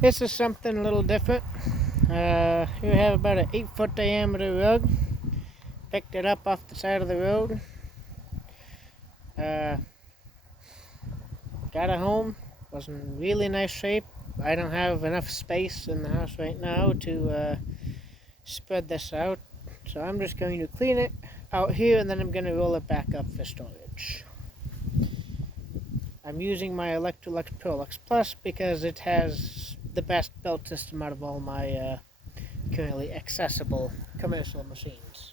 This is something a little different. We have about an 8-foot diameter rug. Picked it up off the side of the road. Got it home. Was in really nice shape. I don't have enough space in the house right now to spread this out. So I'm just going to clean it out here and then I'm going to roll it back up for storage. I'm using my Electrolux Prolux Plus because it has the best belt system out of all my currently accessible commercial machines.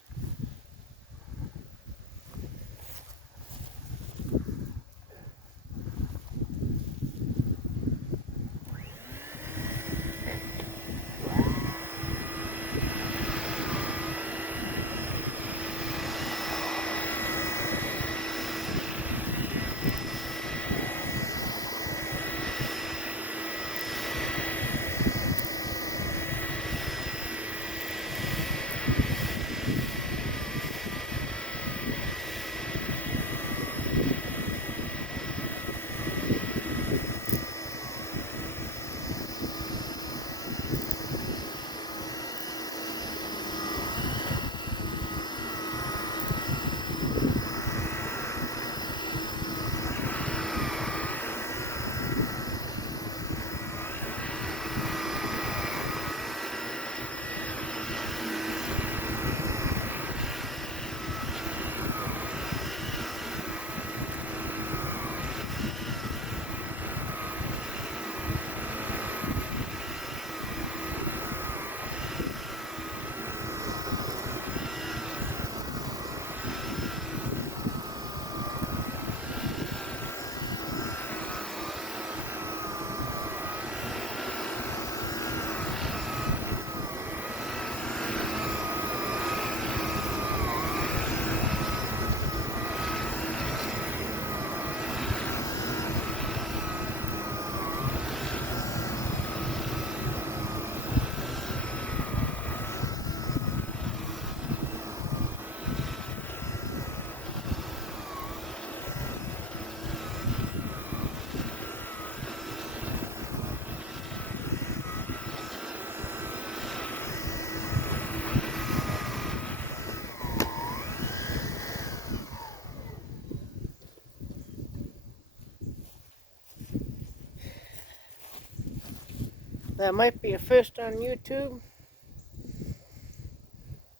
That might be a first on YouTube.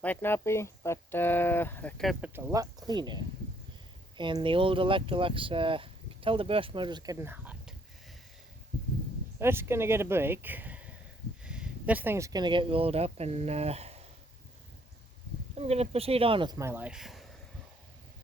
Might not be, but the carpet's a lot cleaner. And the old Electrolux, I could tell the burst motor was getting hot. That's going to get a break. This thing's going to get rolled up and I'm going to proceed on with my life.